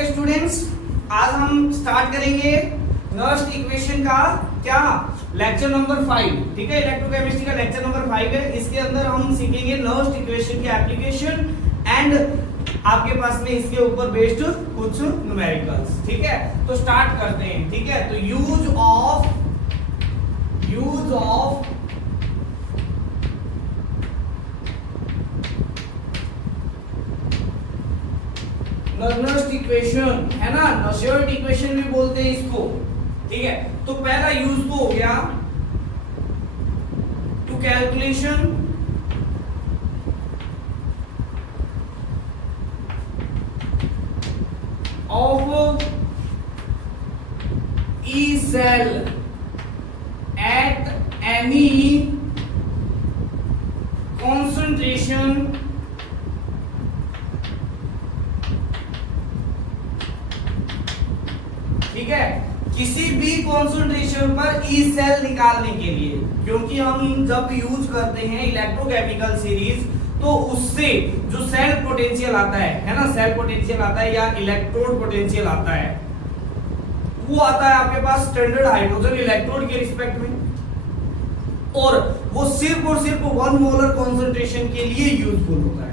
Dear students, आज हम start करेंगे नर्स्ट इक्वेशन का क्या लेक्चर नंबर 5। ठीक है, इलेक्ट्रोकेमिस्ट्री का लेक्चर नंबर 5 है। इसके अंदर हम सीखेंगे नर्स्ट इक्वेशन की एप्लीकेशन एंड आपके पास में इसके ऊपर बेस्ड कुछ न्यूमेरिकल्स। ठीक है, तो स्टार्ट करते हैं। ठीक है, तो यूज ऑफ नर्स्ट इक्वेशन है ना, नर्स्ट इक्वेशन भी बोलते हैं इसको। ठीक है, तो पहला यूज तो हो गया to calculation of E cell at any concentration ठीक है, किसी भी कॉन्सेंट्रेशन पर ई सेल निकालने के लिए, क्योंकि हम जब यूज करते हैं इलेक्ट्रोकेमिकल सीरीज तो उससे जो सेल पोटेंशियल आता है ना, सेल पोटेंशियल आता है या इलेक्ट्रोड पोटेंशियल आता है, वो आता है आपके पास स्टैंडर्ड हाइड्रोजन इलेक्ट्रोड के रिस्पेक्ट में, और वो सिर्फ और सिर्फ 1 मोलर कॉन्सेंट्रेशन के लिए यूजफुल होता है।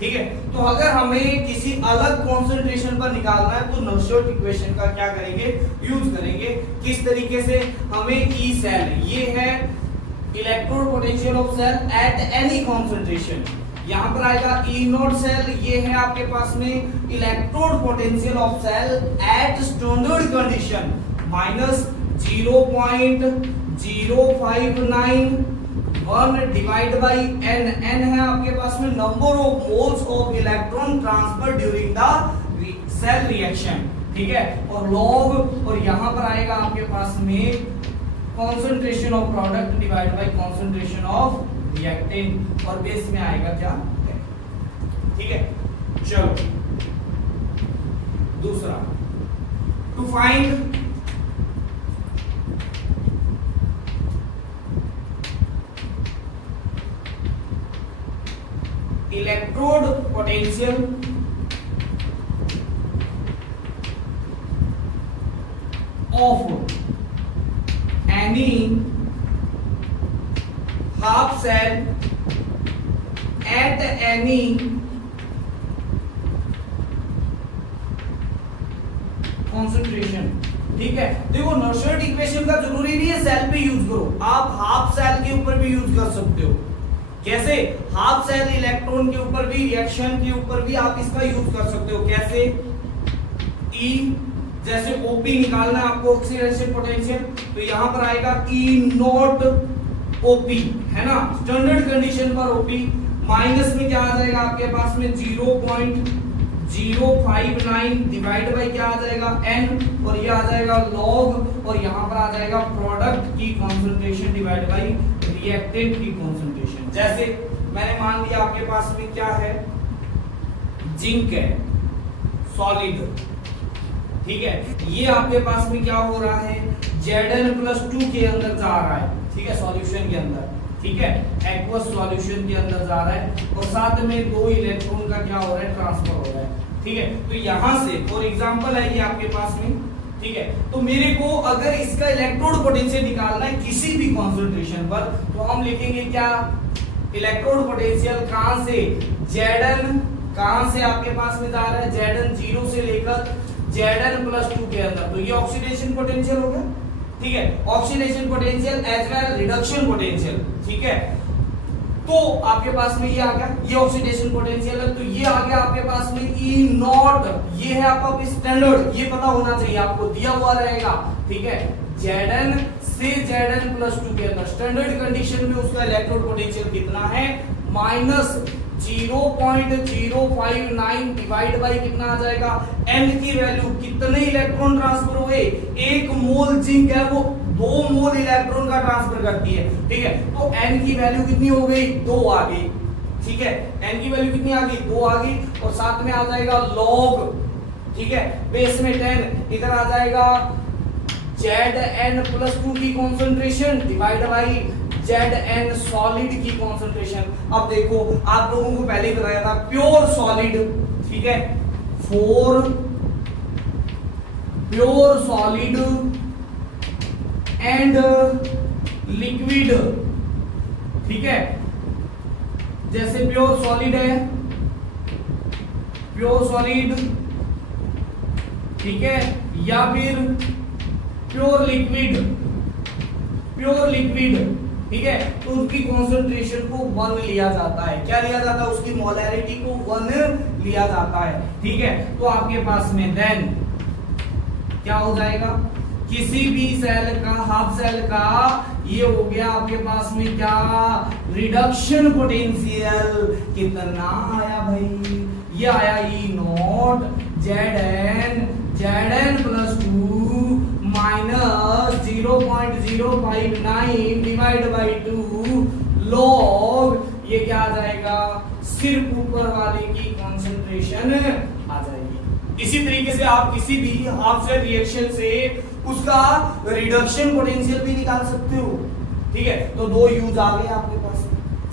ठीक है, तो अगर हमें किसी अलग कॉन्सेंट्रेशन पर निकालना है तो नर्स्ट इक्वेशन का क्या करेंगे, यूज करेंगे। किस तरीके से, हमें ई सेल, ये है electrode potential of cell at any concentration, यहां पर आएगा ई नॉट सेल, ये है आपके पास में electrode potential of cell at standard condition minus 0.0591 divide by N. N है आपके पास में number of moles of electron transfer during the cell reaction. ठीक है, और लॉग, और यहां पर आएगा आपके पास में concentration of product divide by concentration of reactant, और बेस में आएगा क्या। ठीक है, चलो दूसरा, to find electrode potential of any half cell at any concentration. ठीक है, देखो नर्स्ट इक्वेशन का जरूरी नहीं है सेल पे यूज करो, आप हाफ सेल के ऊपर भी यूज कर सकते हो। कैसे, हाफ सेल इलेक्ट्रॉन के ऊपर भी, रिएक्शन के ऊपर भी आप इसका यूज कर सकते हो। कैसे, E जैसे OP निकालना है आपको, ऑक्सीडेशन पोटेंशियल, तो यहां पर आएगा E नॉट OP, है ना, स्टैंडर्ड कंडीशन पर OP, माइनस में क्या आ जाएगा आपके पास में 0.059 डिवाइड बाई क्या आ जाएगा N, और ये आ जाएगा लॉग, और यहां पर आ जाएगा प्रोडक्ट की कॉन्सेंट्रेशन डिवाइड बाई रिएक्टेंट की कॉन्सेंट्रेशन। जैसे मैंने मान लिया आपके पास में क्या है, जिंक है सॉलिड। ठीक है, ये आपके पास में क्या हो रहा है, Zn+2 के अंदर जा रहा है। ठीक है, सॉल्यूशन के अंदर, ठीक है, एक्वस सॉल्यूशन के अंदर जा रहा है, और साथ में 2 इलेक्ट्रॉन का क्या हो रहा है, ट्रांसफर हो रहा है। ठीक है, तो यहां से फॉर एग्जांपल है ये आपके पास में। ठीक है, तो मेरे को अगर इसका इलेक्ट्रोड पोटेंशियल निकालना है किसी भी कॉन्सेंट्रेशन पर, तो हम लिखेंगे क्या, इलेक्ट्रोड पोटेंशियल कहां से, Zn कहां से आपके पास में जा रहा है, Zn 0 से लेकर Zn+2 के अंदर, तो ये ऑक्सीडेशन पोटेंशियल हो गया। ठीक है, oxidation potential as well reduction potential. ठीक है, तो आपके पास में ये आ गया, ये ऑक्सीडेशन पोटेंशियल है, तो ये आ गया आपके पास में E नॉट, ये है आपका स्टैंडर्ड, ये पता होना चाहिए आपको, दिया हुआ रहेगा। ठीक है, Zn से Zn+2 के अंदर स्टैंडर्ड कंडीशन में उसका इलेक्ट्रोड पोटेंशियल कितना है, माइनस 0.059 डिवाइड बाई कितना आ जाएगा, N की वैल्यू, कितने इलेक्ट्रॉन ट्रांसफर हुए, 1 मोल जिंक है वो 2 मोल इलेक्ट्रॉन का ट्रांसफर करती है। ठीक है, तो N की वैल्यू कितनी हो गई, 2 आ गई। ठीक है, N की वैल्यू कितनी आ गई, 2 आ गई, और साथ में आ जाएगा लॉग। ठीक है, बेस में 10, इधर आ जाएगा Zn+2 की concentration divide by Zn solid की कॉन्सेंट्रेशन। अब देखो आप लोगों को पहले ही बताया था प्योर सॉलिड, ठीक है, 4 प्योर सॉलिड एंड लिक्विड, ठीक है, जैसे प्योर सॉलिड है, प्योर सॉलिड, ठीक है, या फिर प्योर लिक्विड, प्योर लिक्विड, ठीक है, तो उसकी कॉन्सेंट्रेशन को 1 लिया जाता है। क्या लिया जाता है? उसकी मोलैरिटी को 1 लिया जाता है, ठीक है। तो आपके पास में देन क्या हो जाएगा, किसी भी सेल का, हाफ सेल का, ये हो गया आपके पास में क्या, रिडक्शन पोटेंशियल कितना आया भाई, ये आया E naught Zn plus 2 minus 0.059 divide by 2 log, ये क्या आ जाएगा, सिर्फ ऊपर वाले की कंसंट्रेशन आ जाएगी। इसी तरीके से आप किसी भी हाफ सेल रिएक्शन से उसका रिडक्शन पोटेंशियल भी निकाल सकते हो, ठीक है। तो 2 यूज आ गए आपके पास,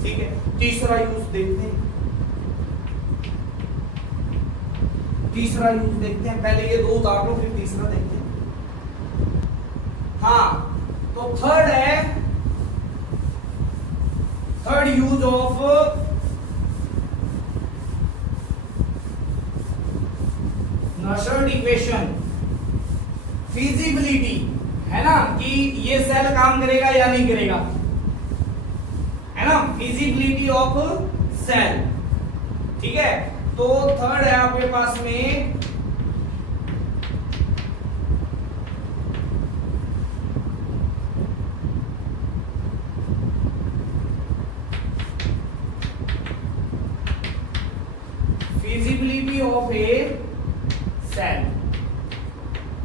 ठीक है। तीसरा यूज देखते हैं, तीसरा यूज देखते हैं, पहले ये 2 उतार लो फिर तीसरा देखते हैं। हाँ, तो थर्ड है, third use of Nernst equation, feasibility, है ना, कि ये सेल काम करेगा या नहीं करेगा, है ना, फिजिबिलिटी ऑफ सेल, ठीक है। तो थर्ड है आपके पास में फिजिबिलिटी ऑफ ए सेल,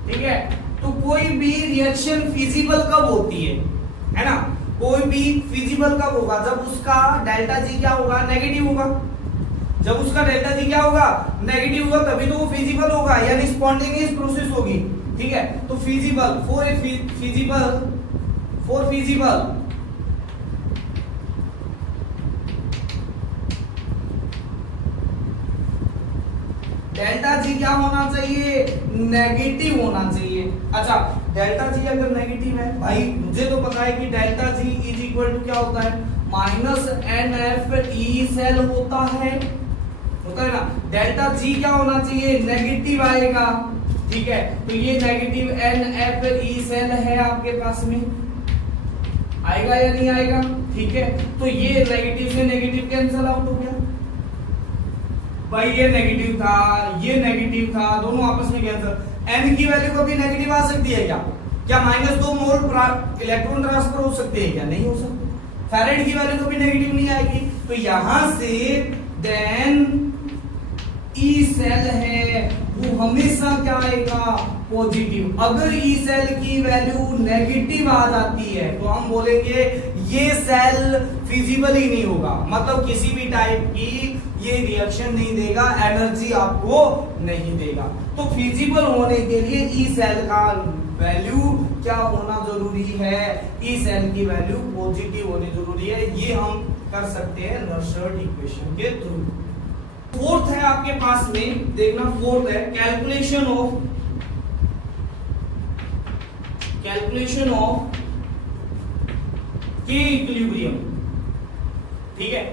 ठीक है। तो कोई भी रिएक्शन फिजिबल कब होती है ना, कोई भी फिजिबल कब होगा, जब उसका डेल्टा जी क्या होगा, नेगेटिव होगा। जब उसका डेल्टा जी क्या होगा, नेगेटिव होगा, तभी तो वो फिजिबल होगा, यानी स्पॉन्टेनियस प्रोसेस होगी, ठीक है। तो feasible, for feasible delta G क्या होना चाहिए, नेगेटिव होना चाहिए। अच्छा, डेल्टा जी अगर नेगेटिव है, भाई मुझे तो पता है कि delta G is equal to क्या होता है, माइनस NFE सेल होता है ना। डेल्टा जी क्या होना चाहिए, नेगेटिव आएगा, ठीक है। तो ये नेगेटिव NFE सेल है आपके पास में, आएगा या नहीं आएगा, ठीक है। तो ये नेगेटिव से नेगेटिव कैंसल आउट हो गया, भाई ये नेगेटिव था, ये नेगेटिव था, दोनों आपस में कैंसिल। n की वैल्यू कभी नेगेटिव आ सकती है क्या, क्या -2 मोल इलेक्ट्रॉन ट्रांसफर हो सकते हैं क्या, नहीं हो सकते। फैरेड की वैल्यू कभी नेगेटिव नहीं आएगी। तो यहां से देन ई सेल है वो हमेशा क्या आएगा, पॉजिटिव। अगर ई सेल की वैल्यू नेगेटिव आ जाती है तो हम बोलेंगे ये सेल फिजिबल ही नहीं होगा, मतलब किसी भी टाइप की ये रिएक्शन नहीं देगा, एनर्जी आपको नहीं देगा। तो फिजिबल होने के लिए ई सेल का वैल्यू क्या होना जरूरी है, ई सेल की वैल्यू पॉजिटिव होनी जरूरी है। ये हम कर सकते हैं नर्सर्ड इक्वेशन के थ्रू। फोर्थ है आपके पास में, देखना फोर्थ है कैलकुलेशन ऑफ के इक्विलिब्रियम, ठीक है।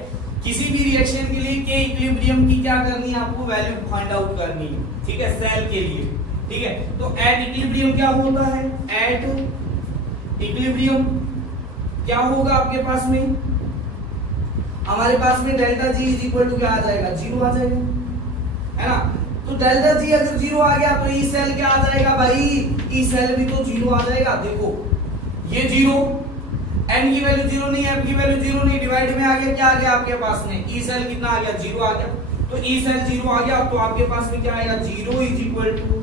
किसी भी रिएक्शन के लिए के इक्विलिब्रियम की क्या करनी है, आपको वैल्यू फाइंड आउट करनी है, ठीक है, सेल के लिए, ठीक है। तो एट इक्विलिब्रियम क्या होता है, एट इक्विलिब्रियम क्या होगा आपके पास में, हमारे पास में delta G is equal to क्या आ जाएगा, 0 आ जाएगा, है ना। तो डेल्टा जी अगर 0 आ गया तो ई सेल क्या आ जाएगा भाई, ई सेल भी तो 0 आ जाएगा। देखो ये 0, n की वैल्यू 0 नहीं, f की वैल्यू 0 नहीं, डिवाइड में आ गया, क्या आ गया आपके पास में, ई सेल कितना आ गया, 0 आ गया। तो ई सेल 0 आ गया तो आपके पास में क्या आएगा, 0 is equal to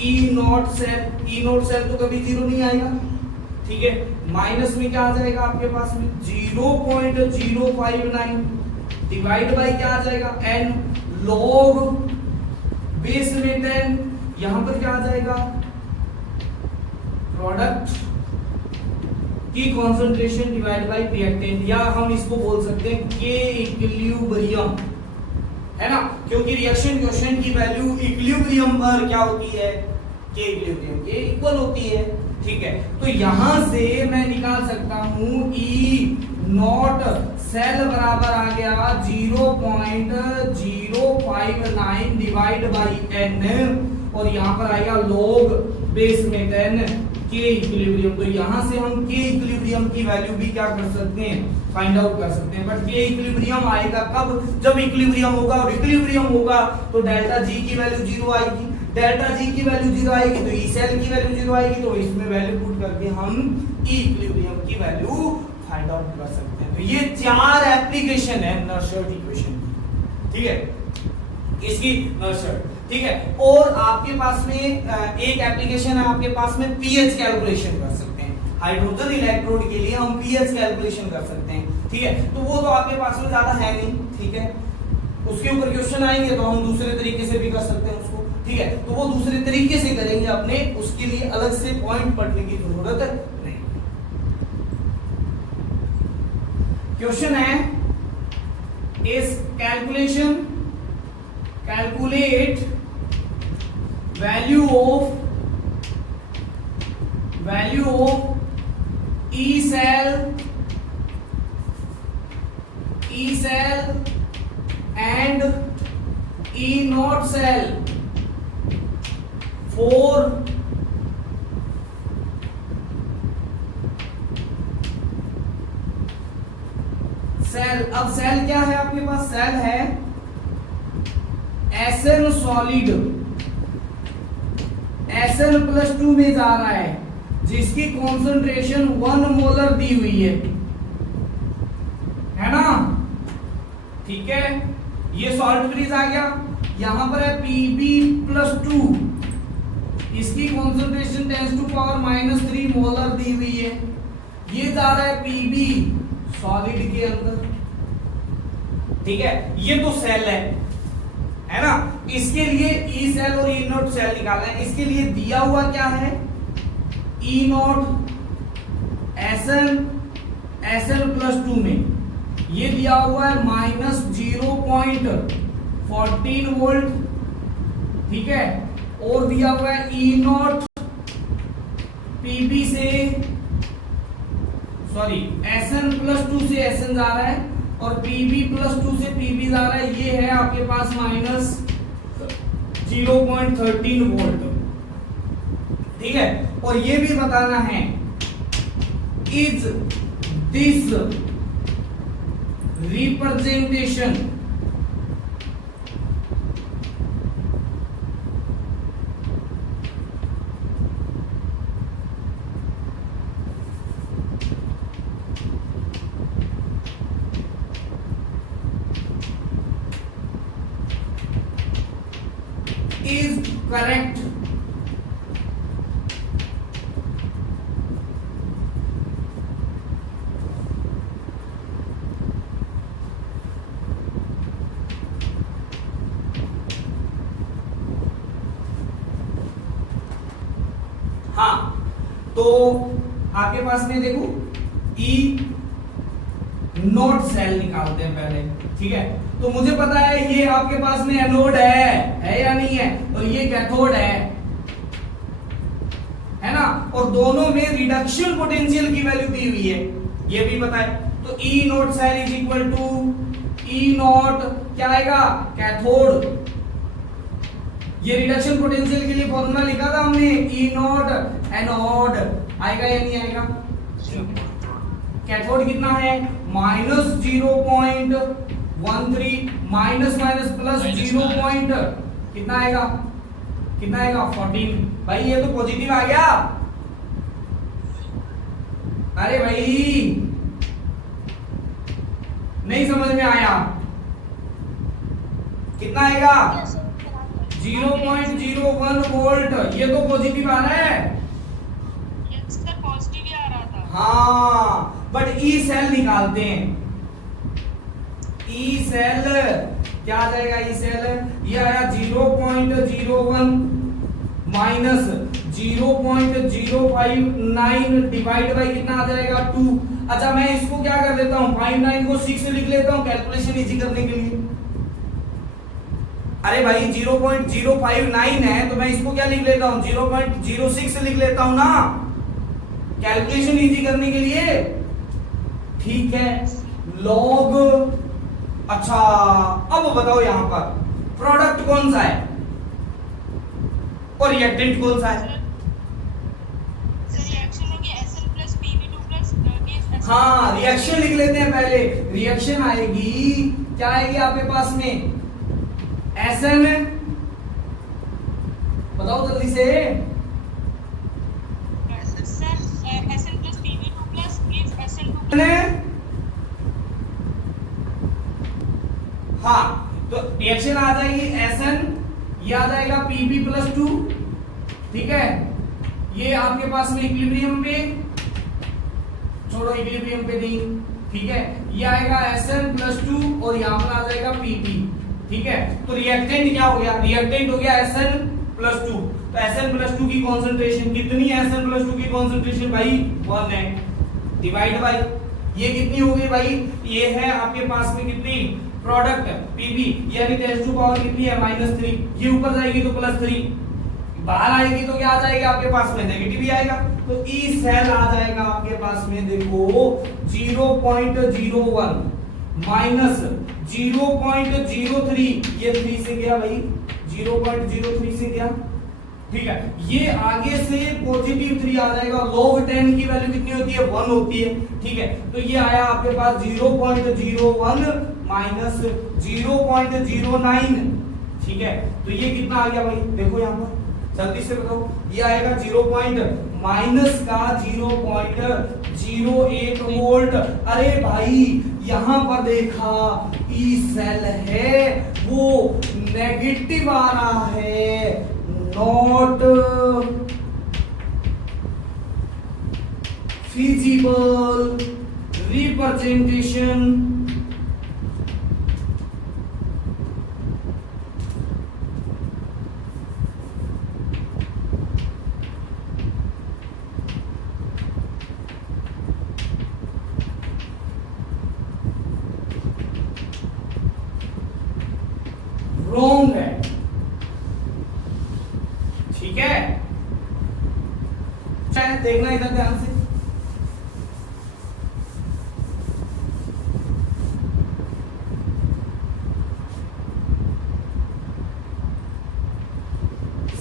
E naught cell. E naught cell तो कभी 0 नहीं आएगा, ठीक है। माइनस में क्या आ जाएगा आपके पास में 0.059 डिवाइड बाई क्या आ जाएगा, n लॉग बेस में 10, यहां पर क्या आ जाएगा, प्रोडक्ट की कंसंट्रेशन डिवाइड बाय रिएक्टेंट, या हम इसको बोल सकते हैं के इक्विलिब्रियम, है ना, क्योंकि रिएक्शन क्वेश्चन की वैल्यू इक्विलिब्रियम पर क्या होती है, के इक्विलिब्रियम के इक्वल होती है। ठीक है, तो यहां से मैं निकाल सकता हूं ई नॉट सेल बराबर आ गया 0.059 डिवाइड बाई n, और यहां पर आएगा log बेस में 10 के इक्विलिब्रियम। तो यहां से हम के इक्विलिब्रियम की वैल्यू भी क्या कर सकते हैं, फाइंड आउट कर सकते हैं। बट के इक्विलिब्रियम आएगा कब, जब इक्विलिब्रियम होगा, और इक्विलिब्रियम होगा तो डेल्टा जी की वैल्यू 0 आएगी। डेल्टा जी की वैल्यू 0 आएगी तो ई सेल की वैल्यू 0 आएगी, तो इसमें वैल्यू पुट करके हम ई इक्विलिब्रियम की वैल्यू फाइंड आउट कर सकते हैं। तो ये 4 एप्लीकेशन है नर्शर्ट इक्वेशन की। ठीक है, इसकी नर्शर्ट। ठीक है, और आपके पास में एक एप्लीकेशन है, आपके पास में पीएच कैलकुलेशन कर सकते हैं। हाइड्रोजन इलेक्ट्रोड के लिए हम पीएच कैलकुलेशन कर सकते हैं। ठीक है, तो वो तो आपके पास में ज्यादा है नहीं। ठीक है, उसके ऊपर क्वेश्चन आएंगे तो हम दूसरे तरीके से भी कर सकते हैं उसको। ठीक है, तो वो दूसरे तरीके से करेंगे अपने, उसके लिए अलग से पॉइंट पढ़ने की जरूरत नहीं। क्वेश्चन है इस calculation calculate value of E cell and E naught cell for cell. अब सेल क्या है आपके पास, सेल है SN सॉलिड SN+2 में जा रहा है, जिसकी कॉन्सेंट्रेशन 1 मोलर दी हुई है ना। ठीक है, ये सॉल्ट फ्रीज आ गया। यहां पर है Pb+2, इसकी कॉन्सेंट्रेशन 10⁻³ मोलर दी हुई है। ये जा रहा है Pb सॉलिड के अंदर। ठीक है, ये तो सेल है ना। इसके लिए ई सेल और ई नॉट सेल निकालना है। इसके लिए दिया हुआ क्या है, ई नॉट SN+2 में ये दिया हुआ है -0.14 वोल्ट। ठीक है, और दिया हुआ है ई नॉट पीबी से, सॉरी SN+2 से SN जा रहा है, और Pb+2 से Pb जा रहा है। ये है आपके पास -0.13 वोल्ट। ठीक है, और ये भी बताना है is this representation is correct। हाँ, तो आपके पास में देखो ई नॉट सेल निकालते हैं पहले। ठीक है, तो मुझे पता है ये आपके पास में एनोड है या नहीं है, और ये कैथोड है ना। और दोनों में रिडक्शन पोटेंशियल की वैल्यू दी हुई है, ये भी पता है। तो E naught cell is equal to E naught क्या आएगा, कैथोड। ये रिडक्शन पोटेंशियल के लिए फॉर्मूला लिखा था हमने, ई नॉट एनोड। आएगा या नहीं आएगा। कैथोड कितना है, -0.13 माइनस प्लस 0. कितना आएगा 14। भाई ये तो पॉजिटिव आ गया। अरे भाई नहीं समझ में आया, कितना आएगा 0.01 वोल्ट। ये तो पॉजिटिव आ रहा है, पॉजिटिव ही आ रहा था। हाँ, बट ई सेल निकालते हैं। ई सेल क्या आ जाएगा, ई सेल ये आया 0.01 माइनस 0.059 डिवाइड बाई कितना आ जाएगा 2। अच्छा मैं इसको क्या कर देता हूं, 59 को 6 लिख लेता हूं कैलकुलेशन इजी करने के लिए। अरे भाई 0.059 है तो मैं इसको क्या लिख लेता हूं 0.06 लिख लेता हूं ना, कैलकुलेशन इजी करने के लिए। ठीक है, लॉग। अच्छा अब बताओ यहां पर प्रोडक्ट कौन सा है और रिएक्टेंट कौन सा है? हाँ, रिएक्शन लिख लेते हैं पहले। रिएक्शन आएगी, क्या आएगी आपके पास में? SN, बताओ जल्दी से। हाँ, तो रिएक्शन आ जाएगी SN, ये आ जाएगा Pb+2। ठीक है, ये आपके पास में इक्विलिब्रियम पे, छोड़ो इक्विलिब्रियम पे नहीं। ठीक है, ये आएगा SN+2 और यहां पर आ जाएगा Pp। ठीक है, तो रिएक्टेंट क्या हो गया? रिएक्टेंट हो गया SN+2। तो SN+2 की कॉन्सेंट्रेशन कितनी है? SN+2 की कॉन्सेंट्रेशन भाई 1 है, डिवाइड बाय ये कितनी हो गई भाई? ये है आपके पास में कितनी? प्रोडक्ट Pb, यानी 10⁻³ कितनी है? -3। ये ऊपर जाएगी तो +3, बाहर आएगी तो क्या आ जाएगा आपके पास में? नेगेटिव ही आएगा। तो ई सेल आ जाएगा आपके पास में, देखो 0.01 माइनस 0.03, ये 3 से गया भाई, 0.03 से गया। ठीक है, ये आगे से +3 आ जाएगा। log 10 की वैल्यू कितनी होती है? 1 होती है। ठीक है, तो ये आया आपके पास 0.01 माइनस 0.09। ठीक है, तो ये कितना आ गया भाई? देखो यहाँ पर जल्दी से बताओ, ये आएगा 0. माइनस का 0.01 वोल्ट। अरे भाई यहां पर देखा, ई सेल है वो नेगेटिव आ रहा है, नॉट फिजिबल रिप्रेजेंटेशन। रॉन्ग है। ठीक है, चाहे देखना इधर ध्यान से।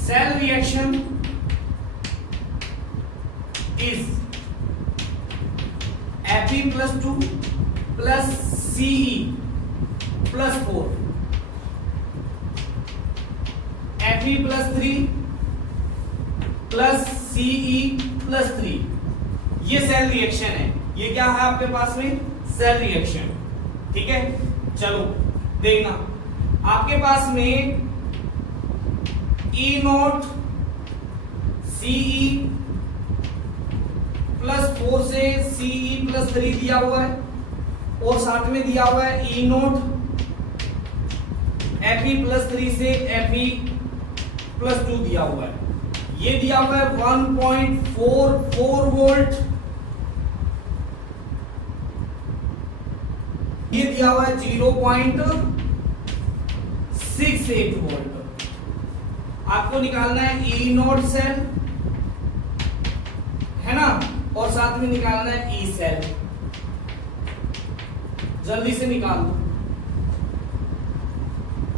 Cell reaction is Fe+2 plus Ce+4 Fe+3 plus Ce+3। ये सेल रिएक्शन है। ये क्या है आपके पास में? Cell reaction. ठीक है, चलो देखना, आपके पास में E0 Ce+4 से Ce+3 दिया हुआ है और साथ में दिया हुआ है E0 Fe+3 से Fe+2 दिया हुआ है। ये दिया हुआ है 1.44 वोल्ट, ये दिया हुआ है 0.68 वोल्ट। आपको निकालना है E0 सेल, है ना, और साथ में निकालना है E सेल। जल्दी से निकाल दो।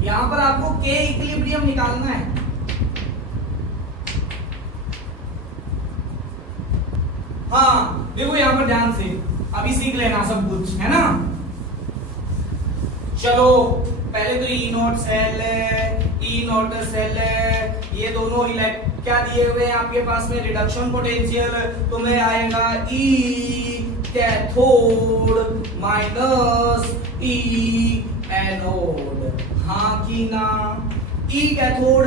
यहां पर आपको K इक्विलिब्रियम निकालना है। हाँ देखो यहां पर ध्यान से, अभी सीख लेना सब कुछ, है ना। चलो पहले तो E0 सेल है, E0 सेल है, ये दोनों क्या दिए हुए हैं आपके पास में? Reduction potential. तो में आएगा E cathode minus E anode. हाँ कि ना? ई कैथोड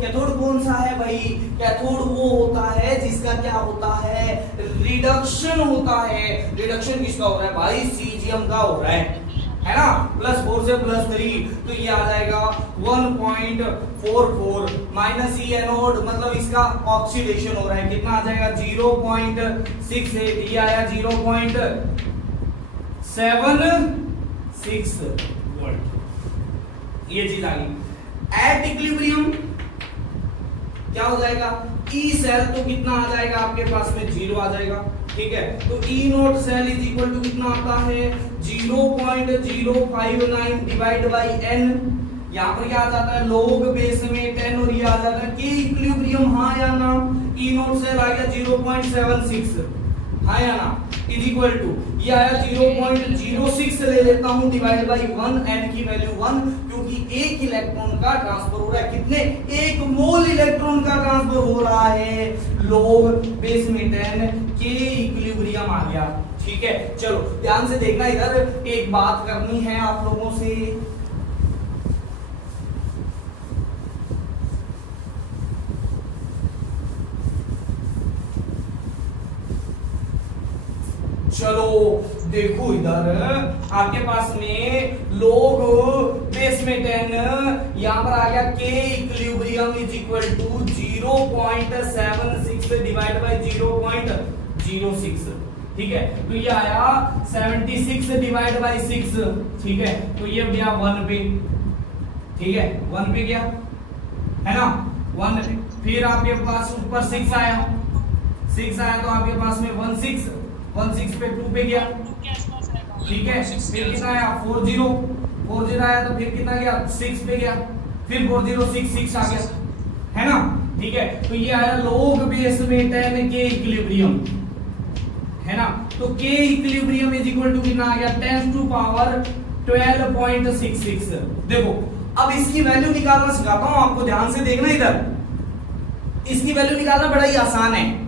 कैथोड कौन सा है भाई? कैथोड वो होता है जिसका क्या होता है? रिडक्शन होता है। रिडक्शन किसका हो रहा है भाई? सीजियम का हो रहा है ना। +4 से +3, तो ये आ जाएगा 1.44 माइनस ई एनोड, मतलब इसका ऑक्सीडेशन हो रहा है। कितना आ जाएगा? 0.68। ये आया 0.76 वोल्ट। ये चीज आ गई। एट इक्विलिब्रियम क्या हो जाएगा, ई सेल तो कितना आ जाएगा आपके पास में 0 आ जाएगा, ठीक है। तो E naught cell is equal to कितना आता है 0.059 डिवाइड बाई एन, यहाँ पर क्या आ जाता है log बेस में 10 और ये आ जाता है के इक्विलिब्रियम, हाँ या ना, ई नोट सेल आ गया 0.76, हाँ या ना, इज इक्वल टू ये आया 0.06 ले लेता हूं डिवाइड बाई 1, एन की वैल्यू 1, क्योंकि एक इलेक्ट्रॉन का ट्रांसफर हो रहा है, कितने, 1 मोल इलेक्ट्रॉन का ट्रांसफर हो रहा है, log बेस में 10 के इक्विलिब्रियम आ गया, ठीक है। चलो ध्यान से देखना, इधर एक बात करनी है आप लोगों से, चलो देखो इधर आपके पास में log बेस में 10 यहां पर आ गया K equilibrium is equal to 0.76 divide by 0.06, ठीक है। तो ये आया 76 डिवाइड बाय 6, ठीक है। तो ये गया 1 पे, ठीक है, 1 पे गया है ना, 1 पे। फिर आपके पास ऊपर 6 आया, 6 आया तो आपके पास में 16 पे 2 पे गया, ठीक है। फिर कितना आया 40 आया तो फिर कितना गया 6 पे गया, फिर 4066 आ गया, है ना, ठीक है। तो ये आया log बेस में 10 के इक्विलिब्रियम, है ना। तो के इक्विलिब्रियम इज इक्वल टू कितना आ गया 10 टू पावर 12.66। देखो अब इसकी वैल्यू निकालना सिखाता हूं आपको, ध्यान से देखना इधर, इसकी वैल्यू निकालना बड़ा ही आसान है।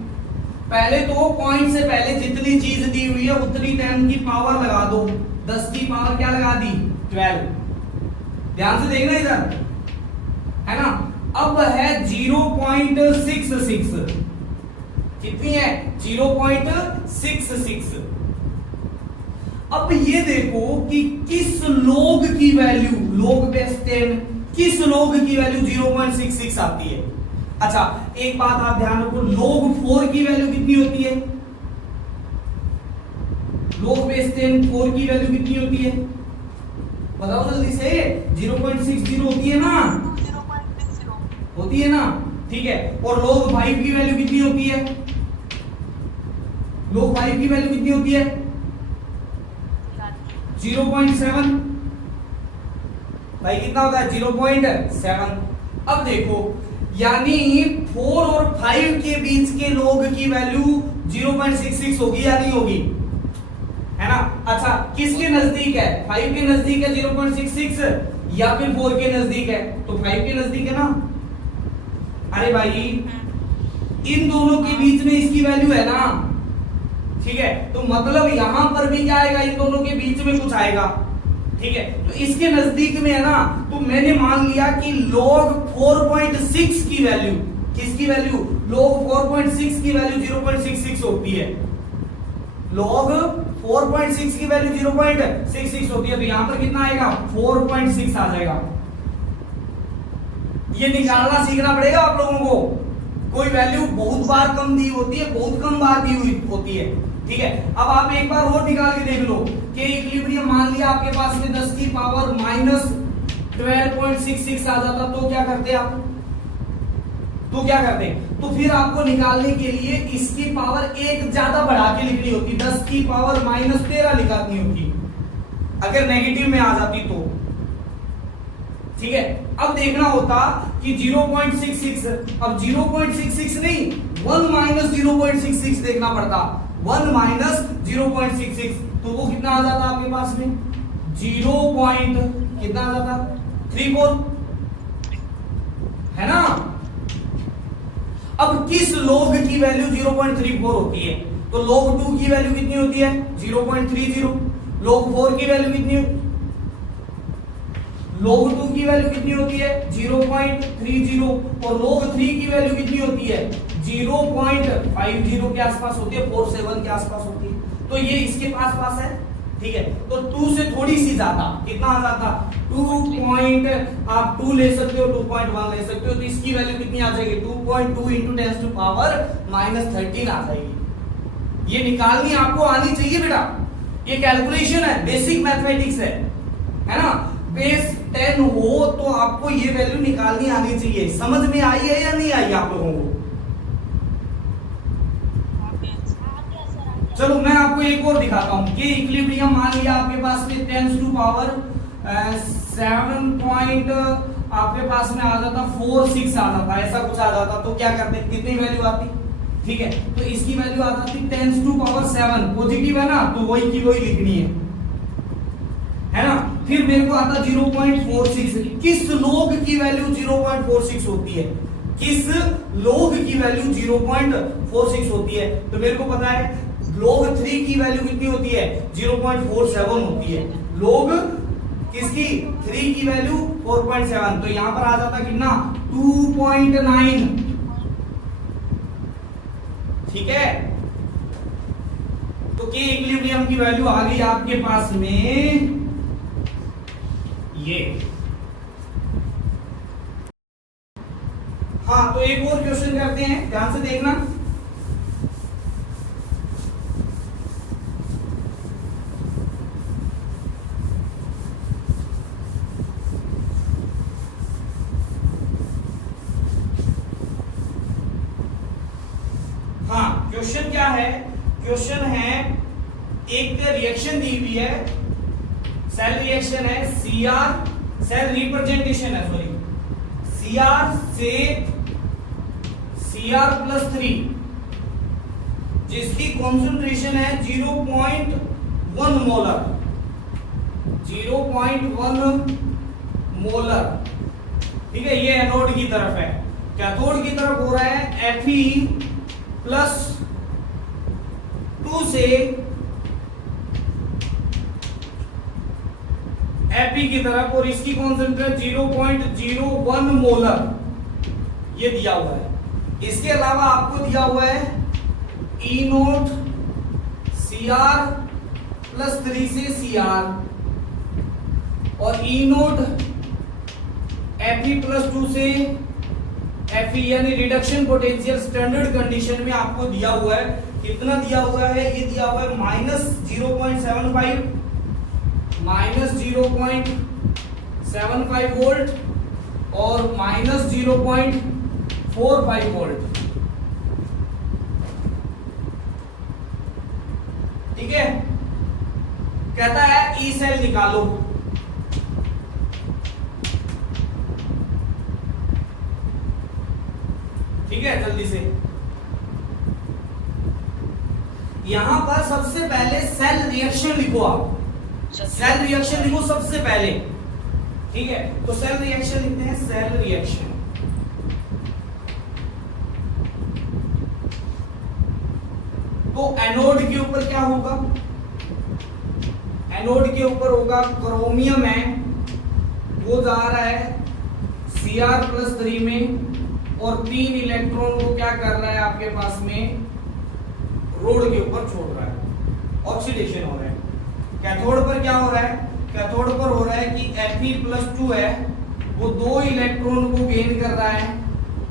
पहले तो पॉइंट से पहले जितनी चीज दी हुई है उतनी 10 की पावर लगा दो, 10 की पावर क्या लगा दी 12, ध्यान से देखना इधर, है ना। अब है 0.66, कितनी है 0.66। अब ये देखो कि किस log की वैल्यू, log बेस 10 किस log की वैल्यू 0.66 आती है। अच्छा एक बात आप ध्यान रखो, log 4 की वैल्यू कितनी होती है, log बेस 10 4 की वैल्यू कितनी होती है, बताओ जल्दी से, 0.60 होती है ना, होती है ना, ठीक है। और log 5 की वैल्यू कितनी होती है, log 5 की वैल्यू कितनी होती है 0.7, भाई कितना होगा 0.7। अब देखो यानी 4 और 5 के बीच के log की वैल्यू 0.66 होगी या नहीं होगी, है ना। अच्छा किसके नजदीक है, 5 के नजदीक है 0.66 या फिर 4 के नजदीक है, तो 5 के नजदीक है ना। अरे भाई इन दोनों के बीच में इसकी वैल्यू है ना, ठीक है। तो मतलब यहां पर भी क्या आएगा, इन दोनों के बीच में कुछ आएगा, ठीक है। तो इसके नजदीक में है ना, तो मैंने मान लिया कि log 4.6 की वैल्यू, किसकी वैल्यू, log 4.6 की वैल्यू 0.66 होती है, log 4.6 की वैल्यू 0.66 होती है। तो यहां पर कितना आएगा 4.6 आ जाएगा। ये निकालना सीखना पड़ेगा आप लोगों को, कोई वैल्यू बहुत बार कम दी होती है, बहुत कम बार दी हुई होती है, ठीक है। अब आप एक बार और निकाल के देख लो कि इक्विलिब्रियम मान लिया आपके पास में 10 की पावर -12.66 आ जाता, तो क्या करते आप, तो क्या करते, तो फिर आपको निकालने के लिए इसकी पावर एक ज्यादा बढ़ा के लिखनी होती, 10 की पावर -13 लिखनी होती, अगर नेगेटिव में आ जाती तो, ठीक है। अब देखना होता कि 0.66, अब 0.66 नहीं 1 - 0.66 देखना पड़ता, 1 - 0.66, तो वो कितना आ जाता आपके पास में 0. कितना आ जाता 34, है ना। अब किस log की वैल्यू 0.34 होती है, तो log 2 की वैल्यू कितनी होती है 0.30, log 4 की वैल्यू कितनी, log 2 की वैल्यू कितनी होती है 0.30 और log 3 की वैल्यू कितनी होती है 0.50 के आसपास होती है, 47 के आसपास होती है। तो ये इसके पास है, ठीक है। तो 2 से थोड़ी सी ज्यादा कितना आ जाता 2. आप 2 ले सकते हो, 2.1 ले सकते हो, तो इसकी वैल्यू कितनी आ जाएगी 2.2 × 10⁻³ आ जाएगी। ये निकालनी आपको आनी चाहिए बेटा, ये कैलकुलेशन है, बेसिक मैथमेटिक्स है ना। बेस 10 हो तो आपको ये वैल्यू निकालनी आनी चाहिए। समझ में आई है या नहीं आई आप लोगों को? चलो मैं आपको एक और दिखाता हूं कि इक्विलिब्रियम मान लिया आपके पास में 10 टू पावर 7 पॉइंट आपके पास में आ जाता 46 आ जाता, ऐसा कुछ आ जाता, तो क्या करते, कितनी वैल्यू आती? ठीक है, तो इसकी वैल्यू आ जाती 10 टू पावर 7, पॉजिटिव है ना, तो वही की वही लिखनी है ना। फिर मेरे को आता 0.46, किस लोग की वैल्यू 0.46 होती है? किस लोग की वैल्यू 0.46 होती है? तो मेरे को पता है log 3 की वैल्यू कितनी होती है? 0.47 होती है। log किसकी? 3 की वैल्यू 4.7, तो यहां पर आ जाता कितना? 2.9। ठीक है, तो के इक्विलिब्रियम की वैल्यू आ गई आपके पास में ये। हाँ, तो एक और क्वेश्चन करते हैं, ध्यान से देखना। हाँ, क्वेश्चन क्या है? क्वेश्चन है एक रिएक्शन दी हुई है, सेल रिएक्शन है, सीआर सेल रिप्रेजेंटेशन है, सॉरी, सीआर से Cr+3 जिसकी कॉन्सेंट्रेशन है 0.1 मोलर, 0.1 मोलर। ठीक है, ये एनोड की तरफ है। कैथोड की तरफ हो रहा है Fe+2 से Fe की तरफ, और इसकी कॉन्सेंट्रेशन 0.01 मोलर ये दिया हुआ है। इसके अलावा आपको दिया हुआ है E0 Cr+3 से Cr और E0 Fe+2 से Fe, यानी रिडक्शन पोटेंशियल स्टैंडर्ड कंडीशन में आपको दिया हुआ है। कितना दिया हुआ है? ये दिया हुआ है -0.75 -0.75 वोल्ट और -0.45 वोल्ट। ठीक है, कहता है ई सेल निकालो। ठीक है, जल्दी से यहां पर सबसे पहले सेल रिएक्शन लिखो। आप सेल रिएक्शन लिखो सबसे पहले। ठीक है, तो सेल रिएक्शन लिखते हैं, सेल रिएक्शन। तो एनोड के ऊपर क्या होगा? एनोड के ऊपर होगा क्रोमियम है, वो जा रहा है Cr+3 में और 3 इलेक्ट्रॉन को क्या कर रहा है आपके पास में रोड के ऊपर छोड़ रहा है, ऑक्सीडेशन हो रहा है। कैथोड पर क्या हो रहा है? कैथोड पर हो रहा है कि Fe+2 है, वो 2 इलेक्ट्रॉन को गेन कर रहा है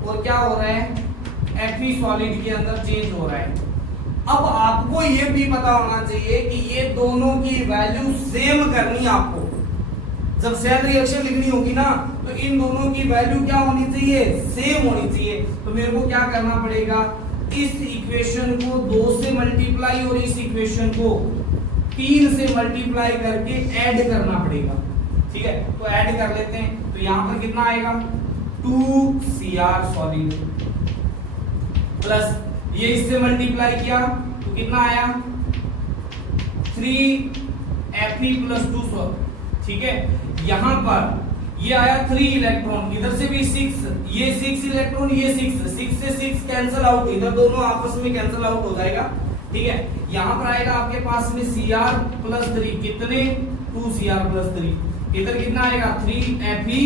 और क्या हो रहा है? Fe सॉलिड के अंदर चेंज हो रहा है। अब आपको ये भी पता होना चाहिए कि ये दोनों की वैल्यू सेम करनी है आपको। जब सेल रिएक्शन लिखनी होगी ना, तो इन दोनों की वैल्यू क्या होनी चाहिए? सेम होनी चाहिए। तो मेरे को क्या करना पड़ेगा? इस इक्वेशन को 2 से मल्टीप्लाई और इस इक्वेशन को 3 से मल्टीप्लाई करके ऐड करना पड़ेगा। ठीक है, तो ऐड कर लेते हैं। तो यहां पर कितना आएगा? 2Cr सॉलिड प्लस ये इससे मल्टीप्लाई किया तो कितना आया? 3Fe+2। ठीक है, यहां पर ये आया 3 इलेक्ट्रॉन, इधर से भी 6, ये 6 इलेक्ट्रॉन, ये 6 से 6 कैंसिल आउट, इधर दोनों आपस में कैंसिल आउट हो जाएगा। ठीक है, यहां पर आएगा आपके पास में Cr+3, कितने? 2Cr+3, इधर कितना आएगा? 3Fe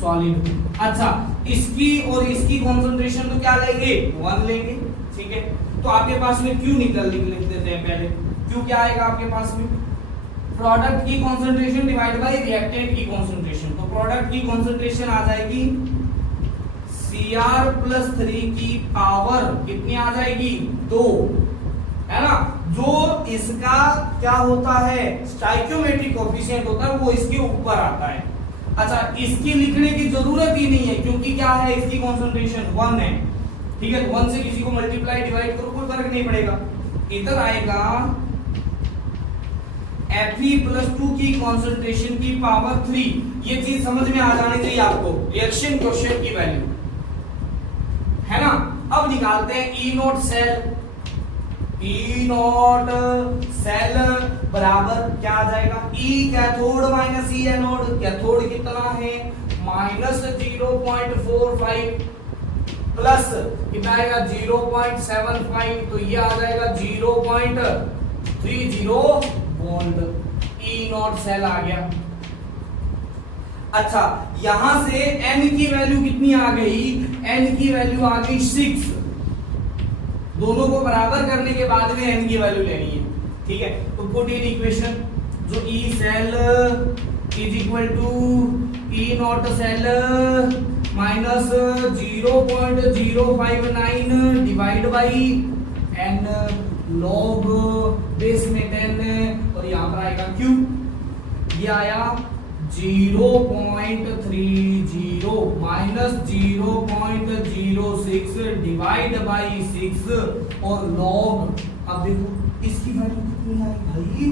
solid. अच्छा, इसकी और इसकी कॉन्सेंट्रेशन तो क्या लेंगे? 1 लेंगे। ठीक है, तो आपके पास में Q लिख देते हैं पहले। Q क्या आएगा आपके पास में? प्रोडक्ट की कॉन्सेंट्रेशन डिवाइड बाय रिएक्टेंट की कॉन्सेंट्रेशन। तो प्रोडक्ट की कॉन्सेंट्रेशन आ जाएगी Cr+3 की पावर कितनी आ जाएगी? 2, है ना। जो इसका क्या होता है? स्टाइकियोमेट्रिक कोएफिशिएंट होता है, वो इसके ऊपर आता है। अच्छा, इसकी लिखने की जरूरत ही नहीं है क्योंकि क्या है, इसकी कॉन्सेंट्रेशन 1 है। ठीक है, तो 1 से किसी को मल्टीप्लाई डिवाइड करो कोई फर्क नहीं पड़ेगा। इधर आएगा Fe+2 की कॉन्सेंट्रेशन की पावर 3। ये चीज समझ में आ जानी चाहिए आपको, रिएक्शन क्वेश्चन की वैल्यू है ना। अब निकालते हैं E naught cell. E naught cell बराबर क्या आ जाएगा, E cathode minus E anode. Cathode कितना है, -0.45 प्लस कितना आएगा 0.75, तो ये आ जाएगा 0.30 वोल्ट। E नॉट सेल आ गया। अच्छा, यहां से N की वैल्यू कितनी आ गई, N की वैल्यू आ गई 6। दोनों को बराबर करने के बाद में N की वैल्यू लेनी है। ठीक है, तो पुट इन इक्वेशन, जो E cell is equal to E naught cell minus 0.059 divide by N log base में 10 और यहां पर आएगा Q। ये आया 0.30 माइनस 0.06 डिवाइड बाई 6 और लॉग। अब देखो इसकी वैल्यू कितनी आई भाई,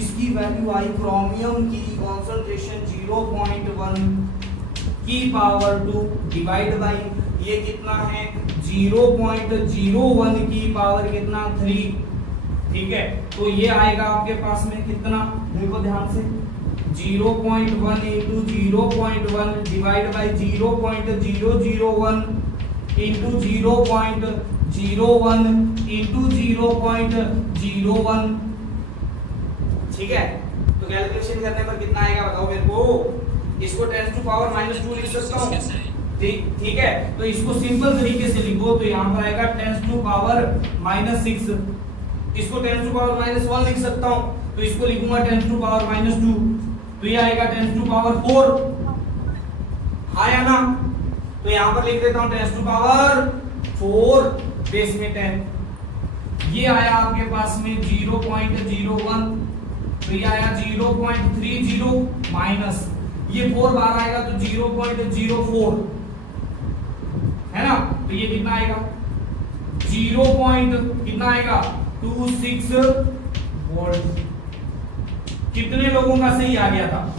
इसकी वैल्यू आई क्रोमियम की कॉन्सेंट्रेशन 0.1 की पावर 2 डिवाइड बाई ये कितना है 0.01 की पावर कितना 3। ठीक है, तो ये आएगा आपके पास में कितना, देखो ध्यान से 0.1 into 0.1 divide by 0.001 into 0.01 into 0.01। ठीक है, तो कैलकुलेशन करने पर कितना आएगा बताओ मेरे को। इसको 10 टू पावर -2 लिख सकता हूँ। ठीक है, तो इसको सिंपल तरीके से लिखो, तो यहाँ पर आएगा 10 टू पावर -6। इसको 10 टू पावर -1 लिख सकता हूँ, तो इसको लिखूंगा 10 टू पावर -2, तो ये आएगा 10 टू पावर 4। हाँ या ना, तो यहां पर लिख देता हूं 10 टू पावर 4 बेस में 10। ये आया आपके पास में 0.01, तो ये आया 0.30 माइनस ये 4 बार आएगा तो 0.04 है ना, तो ये कितना आएगा 0.26 वोल्ट। कितने लोगों का सही आ गया था।